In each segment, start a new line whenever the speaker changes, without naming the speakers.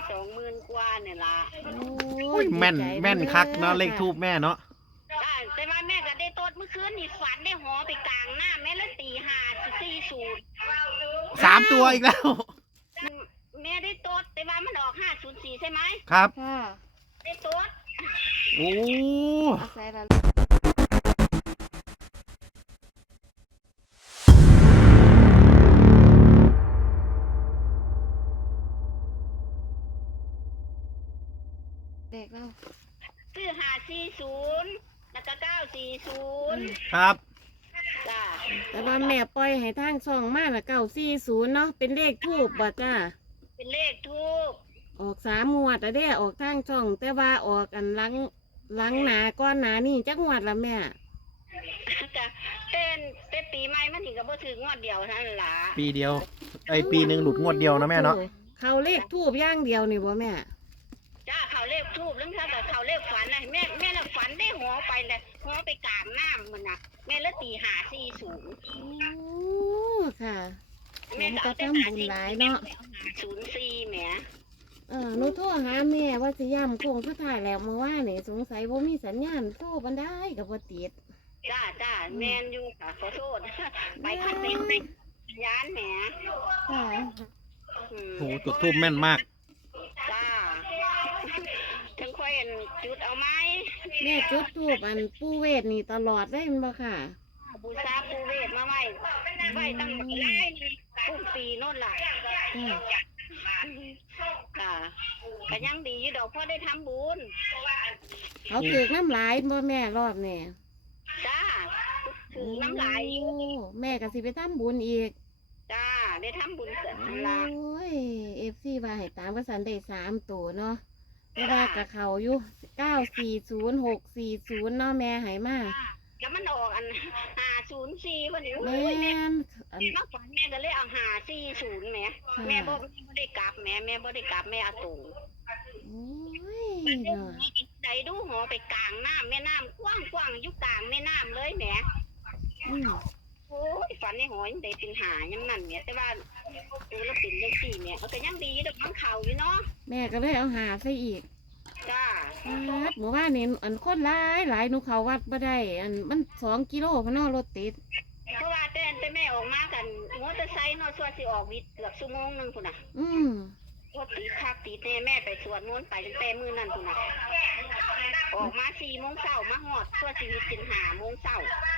20,000 กว่าเนี่ยล่ะ
โอ้ยแม่นคักเนาะเลขทูบแม่เนาะ
แต่ว่าแม่ก็ได้โต๊ดเมื่อคืนนี่ฝันได้หอไปกลางหน้าแม่ละตี5 40
3 ตัวอีกแล้ว
แม่ได้โต๊ดแต่ว่ามันออก504ใช่ไหม
ครับ
ได้โต๊ด
โอ้
เด็กเรา
ซื้อ540แล้วก็940
ครับ
จ้า
แต่ว่าแม่ปล่อยให้ทางช่องมาละ940เนาะเป็นเลขทูบบ่จ้า
เป็นเลขทูบ
ออก3 งวดแต่ได้ออกทางช่องแต่ว่าออกอันหลังหนาก้อนหนานี่จักงวดละแม่
จ้ะเต้นปีใหม่มันถึงกับบ่ถึงงวดเดียวเท่านั้นล่ะ
ปีเดียวปีหนึ่งหลุดงวดเดียวนะแม่เนาะ
เขาเลขทูบย่างเดียวนี่บ่แม่
จ้าเขาเลขทูบเรื่องถ้าแต่เขาเลขฝันนะแม่ละฝันได้หัวไปเลยหัวไปกลางน้ำมันนะแม่ละตี540
โอ้ค่ะ
แม่
ก็ทำบุญหลายเนาะ
04แหม
หนูโทรหาแม่ว่าสิย่ำโค้งสุดท้ายแล้วเมื่อวานนี่สงสัยว่ามีสัญญาณโทรบันได้กับบ่ติด
จ้าแม่นอยู่ค่ะขอโทษไปพัดเป็นไปย้านแหม
ค่ะ
โหจุดทูบแม่นมาก
จ้าถึงค่อยจุดเอาไหม
แม่จุดทูบอันปู่เวทนี่ตลอดได้มั้ยบ่ค่ะ
บูชาปู่เวทมาไว้ตั้งแต่ไล่นี่พุ่งปีโน่นล่ะค่ะก็ยังดีอยู่ดอกพ่อได้ทำบุญ
เขาถือน้ำลายบ่แม่รอบนี่
จ้าถือน้ำลายอยู่
แม่ก็สิไปทำบุญอีก
จ้าได้ทำบุญเสร็จ
ละโอ้ย FC ว่าให้ตามว่าสันได้3 ตัวเนาะแต่ว่ากับเขาอยู่940 640เนาะแม่ให้มา
แล้วมันออกอัน504วันนี้
แม่น
มาฝันแม่ก็เลยเอา540แม่บ่ได้กลับแม่บ่ได้กลับแม่เอาตรง
โอ้ยเนาะ
ใจดูหอไปกลางน้ำแม่น้ำกว้างอยู่กลางแม่น้ำเลยแหมโอ้ยฝันในหอยได้เป็นหายังนั่นแหมแต่ว่าแล้วเป็นเลข4แหมก็ยังดีอยู่ดอกมันเข่าอยู่เนาะ
แม่ก็เลยเอาหาใส่อีก
จ้า
วัดหมู่บ้านนี่อันคนหลายหนูเขาวัดบ่ได้อันมัน2 กิโลพะเนาะรถติด
เพราะว่าแต่แม่ออกมากันมอเตอร์ไซค์เนาะส่วนสิออกวิทย์เกือบชั่วโมงนึงพุ่นน่ะรถติดคักติดแม่ไปสวดมนต์ไปตั้งแต่มื้อนั้นพุ่นน่ะออกมา4 โมงเช้ามาฮอดส่วนชีวิตเป็น5 โมงเช้า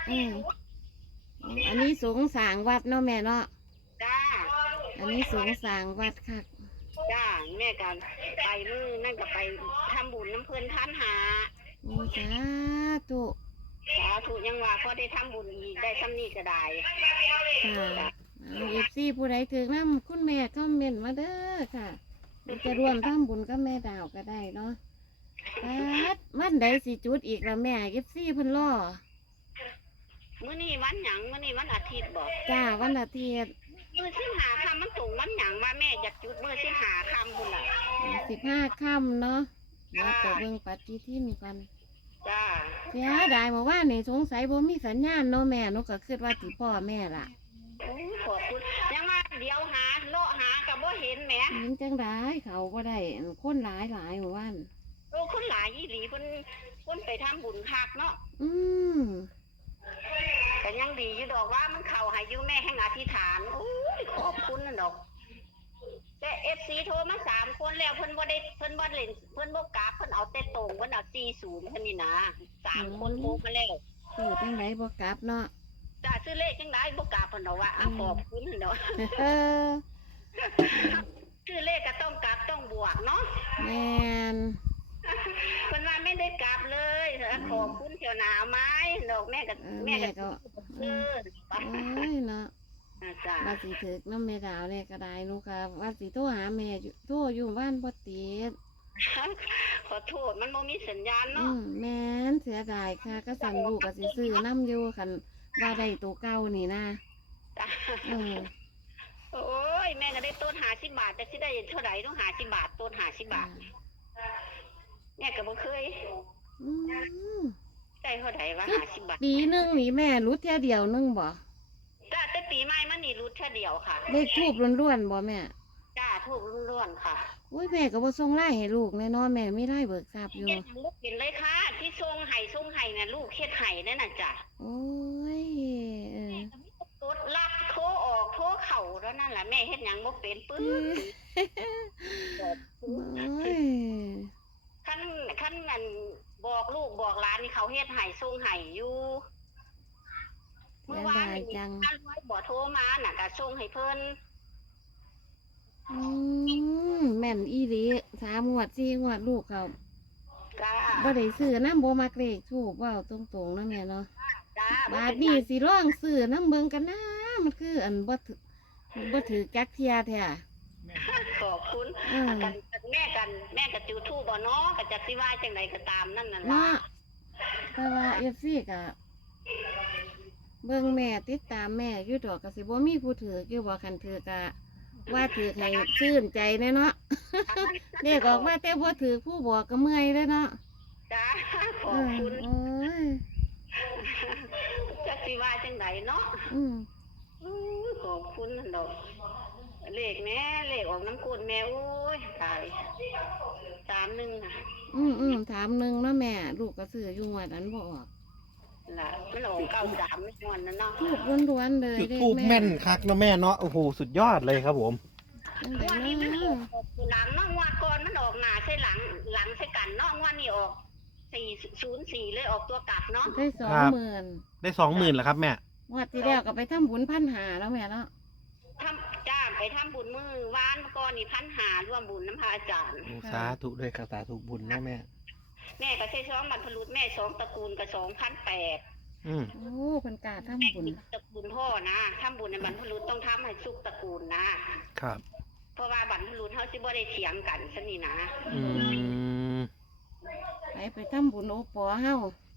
อันนี้สงสางวัดเนาะแม่เนาะ
จ้า
อันนี้สงสางวัดค่ะ
จ้าแม่กันไปมือนั่นก็ไปทำบุญน้ำเพลินท่านหา
โอ้จ้า
ถูกยังว่าพอได้ทำบุญอีกได้ซ้ำนี่ก็ได้
ค่ะFCผู้ใดถึงน้ำคุณแม่คอมเมนต์มาเด้อค่ะจะร่วมทำบุญกับแม่ดาวก็ได้เนาะวันใดสิจุดอีกแล้วแม่ FC เพิ่นรอ
มื้อนี้วันหยังมื้อนี้วันอาทิตย์บอก
จ้าวันอาทิตย์
มื้อ15 ค่ำมันตรงวันหยังว่าแม่อยากจุดมื้อ15 ค่ำพุ่นล่ะ
15 ค่ำเนาะแล้วก็เบิ่งปฏิทินกัน
จ้า
เสียดายบอกว่านี่สงสัยบ่มีสัญญาณเนาะแม่หนูก็คิดว่าสิพ่อแม่ล่ะ
ขอบคุณยังว่าเดี๋ยวหาเลาะหาก็บ่เห็นแหม
เห็นจังได๋เขาบ่ได้คนหลายหมู่บ้าน
คนหลายอีหลีเพิ่นไปทำบุญคักเนาะแต่ยังดีอยู่ดอกว่ามันเข้าให้อยู่แม่แห่งอธิษฐานโอ้ยขอบคุณนั่นดอกแต่ FC โทรมา3 คนแล้วเพิ่นบ่เล่นเพิ่นบ่กราฟเพิ่นเอาแต่ตรงเพิ่นเอา40เพิ่นนี่นะ3 คนโทรมาแล้ว
ซื้อจังได๋บ่กลับเนาะ
จ้าซื้อเลขจังได๋บ่กราฟเพิ่นดอกว่าขอบคุณนั่นดอกซื้อเลขก็ต้องกราฟต้องบวกเนาะ
แม่น
เพิ่นว่าไม่ได้กลับเลยขอบคุณเที่ยวหน้าไม้ดอกแม่ก็โอ้
ยเนาะว่าสิถึกน้ำแม่ดาวเนี่ยก็ได้ลูกค่ะว่าสิโทรหาแม่โทรอยู่บ้านบ่ติด
ขอโทษมันบ่มีสัญญาณเนาะ
แม่นเสียดายค่ะก็สั่นลูกก็สิซื้อน้ำอยู่คันว่าได้ตัวเก่านี่นะ
โอ้ยแม่ก็ได้ต้น50 บาทแต่สิได้เท่าไหร่ต้อง50 บาทต้น50 บาทแม่ก็บ่เคยได้เท่าไหร่ว่า50 บาท
ปีนึงนี่แม่รู้แค่เดียวนึงบ่
จ้าแต่ปีใหม่มันนี่รู้แค่เดียวค่ะ
เลขทูบล้วนๆบ่แม่
จ้าทูบล้วนๆค่ะ
โอ้ยแม่ก็บ่ส่งไล่ให้ลูกแน่นอนแม่ไม่ไล่เบิกทรัพย์อยู่
เฮ็ดลูกเห็นเลยค่ะ ที่ทรงไห้เนี่ยลูกเฮ็ดไห้นั่นน่ะจ้ะ
โอ้ยเออ
กดรับโทรออกโทรเข้าแล้วนั่นแหละแม่เฮ็ดหยังบ่เป็นปึ้ง
โอ้ย
คันมันบอกลูกบอกหลานนี่เขาเฮ็ดไห้ทรงไห้อยู่เมื่อวานนี่ท่านร้อยบ่โทรมาน่ะก็ส่งให้เพิ่น
แม่นอีหลี3 งวด 4 งวดลูกเขา
จ้า
บ่ได้ซื้อนำบ่มักเลขถูกเว้าตรงๆนะแม่เนาะ
จ้า
บาดนี้สิลองซื้อนำเบิ่งกันนะมันคืออันบ่ถือจักเที่ยแท้
ขอบคุณ กันแม่ก็จุดธูปบ่เนาะก็จักสิว่าจังไดก็ตามนั่นน่ะล่ะ
เนาะแต่ว่า FC ก็เบิ่งแม่ติดตามแม่อยู่ดอกก็สิบ่มีผู้ถืออยู่บ่คันถือก็ว่าถือให้ชื่นใจแน่เนาะ เด็กออกว่าแต่บ่ถือผู้บอกก็เมื่อยเลยเนาะ
จ้าขอบคุณ
โอ้ย
จักสิว่าจังไดเนาะ ขอบคุณนั่นดอกเลขแม่เลขออกน้ำกรดแม่โอ้ยตาย31น่ะ
ถามหนึ่งเนาะแม่ ลูกก็ซื้ออยู่งวดนั้นบ่ออก
ล่ะมันออก93ไม่ม่วนนั่นเนาะ
ลูกล้วนๆเลย
จุด
เด้
ทูบแม่นคักเนาะแม่เนาะโอ้โหสุดยอดเลยครับผม
จังได
วันนี้มันอ
เนาะ
อกหลังเนาะงวดก่อนมันออกหน้าใส่หลังใส่กันเนาะงวดนี้ออก404เลยออกตัวกลับเนาะ
ได้
ครับ
20,000
ได้20,000แล้วครับแม่
งวดที่แล้วก็ไปทำบุญ1,500แล้วแม่เนาะ
จ้าไปทำบุญมื้อวานก่อนนี่1,500ร่วมบุญน้ำพระอาจารย์
โอ้สาธุด้วยครับสาธุบุญนะแม่
แม่ก็ใช้2บรรพบุรุษแม่2ตระกูลก็2,800
อืม
โอ้เพิ่นกล้าทำบุญ
ตระกูลพ่อนะทำบุญในบรรพบุรุษต้องทำให้สุขตระกูลนะครับ เพราะว่าบรรพบุรุษเฮาสิบ่ได้เถียงกันซะนี่นะ
อืม
ไปทำบุญโอปอเฮา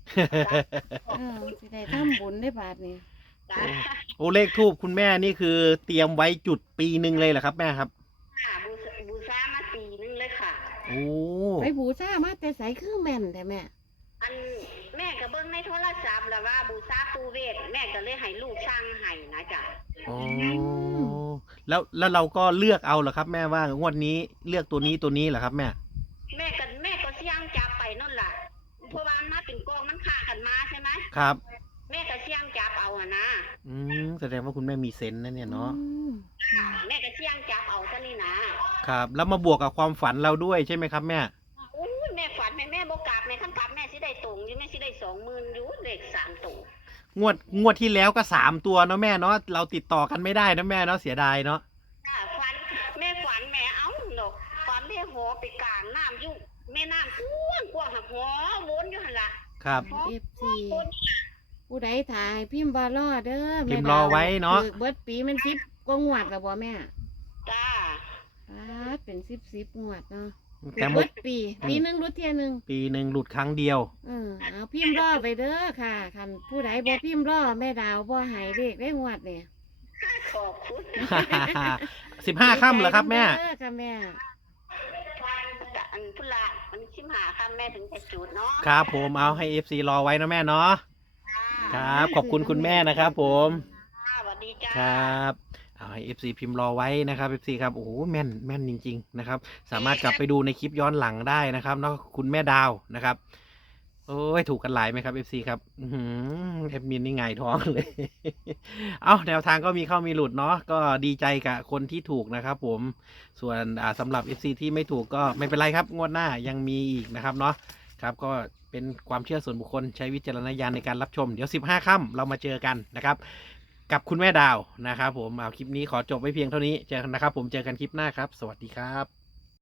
สิได้ทำบุญได้บาดนี้
จ้า
โอ้เลขทูบคุณแม่นี่คือเตรียมไว้จุดปีหนึ่งเลยเหรอครับแม่ครับ
บูชามาปีนึงเลยค่ะ
โอ้
ไปบูชามาแต่ไสคือแม่นแต่แม่
อันแม่ก็เบิ่งในโทรศัพท์แล้วว่าบูชาปูเวทแม่ก็เลยให้ลูกสร้างให้นะจ๊ะ
อ๋อแล้วเราก็เลือกเอาเหรอครับแม่ว่างวดนี้เลือกตัวนี้เหรอครับแม่
แม่ก็เสี่ยงจับไปนั่นล่ะเพราะว่ามันมาถึงกองมันฆ่ากันมาใช่ไหม
ครับ
แม่ก็เสี่ยงจับเอาอะนะ
แสดงว่าคุณแม่มีเซนส์นะเนี่ยเนาะ
แม่ก็เสี่ยงจับเอาซะนี่นะครับ
แล้วมาบวกกับความฝันเราด้วยใช่ไหมครับแม่
อู้ยแม่ฝันแม่บ่กลับแม่คันกลับแม่สิได้ตรงอยู่แม่สิได้20,000อยู่เลข3ตัว
งวดที่แล้วก็3 ตัวเนาะแม่เนาะเราติดต่อกันไม่ได้นะแม่เนาะเสียดายเนาะ
จ้าฝันแม่ฝันแม่เอาดอกฝันได้หอไปกลางน้ำอยู่แม่น้ำกว้างหักหอวนอยู่หั่นล่ะ
ครับ
FC ผู้ใดถ่ายพิมพ์บารอเด้อ
พิมพ์รอไว้เนาะ
ถือเบิดปีมัน10กว่างวดแล้วบ่แม่
จ้า
เป็น10งวดเนาะ
แต่หม
เบิ
ด
ดปีนึงรุดเที่ยนึง
ปีหนึ่งหลุดครั้งเดียว
เอาพิมพ์รอไปเด้อค่ะคันผู้ใดบ่พิมพ์รอแม่ดาวบ่ให้เลขได้งวดเนี่ย
ขอบคุณ
15 ค่ำเหรอครับแม่
เด้อค่ะแม่
อันพุละมันชิมหาค่ะแม่ถึงจะจุดเนาะ
ครับผมเอาให้ FC รอไว้นะแม่เนาะครับขอบคุณคุณแม่นะครับผม
สวัสดีจ้า
ครับเอาให้ FC พิมพ์รอไว้นะครับ FC ครับโอ้โหแม่นจริงๆนะครับสามารถกลับไปดูในคลิปย้อนหลังได้นะครับเนาะคุณแม่ดาวนะครับโอ้ยถูกกันหลายไหมครับ FC ครับแอดมินนี่ไงท้องเลย เอาแนวทางก็มีเข้ามีหลุดเนาะก็ดีใจกับคนที่ถูกนะครับผมส่วนสำหรับ FC ที่ไม่ถูกก็ไม่เป็นไรครับงวดหน้ายังมีอีกนะครับเนาะครับก็เป็นความเชื่อส่วนบุคคลใช้วิจารณญาณในการรับชมเดี๋ยว15 ค่ำเรามาเจอกันนะครับกับคุณแม่ดาวนะครับผมเอาคลิปนี้ขอจบไว้เพียงเท่านี้เจอกันนะครับผมเจอกันคลิปหน้าครับสวัสดีครับ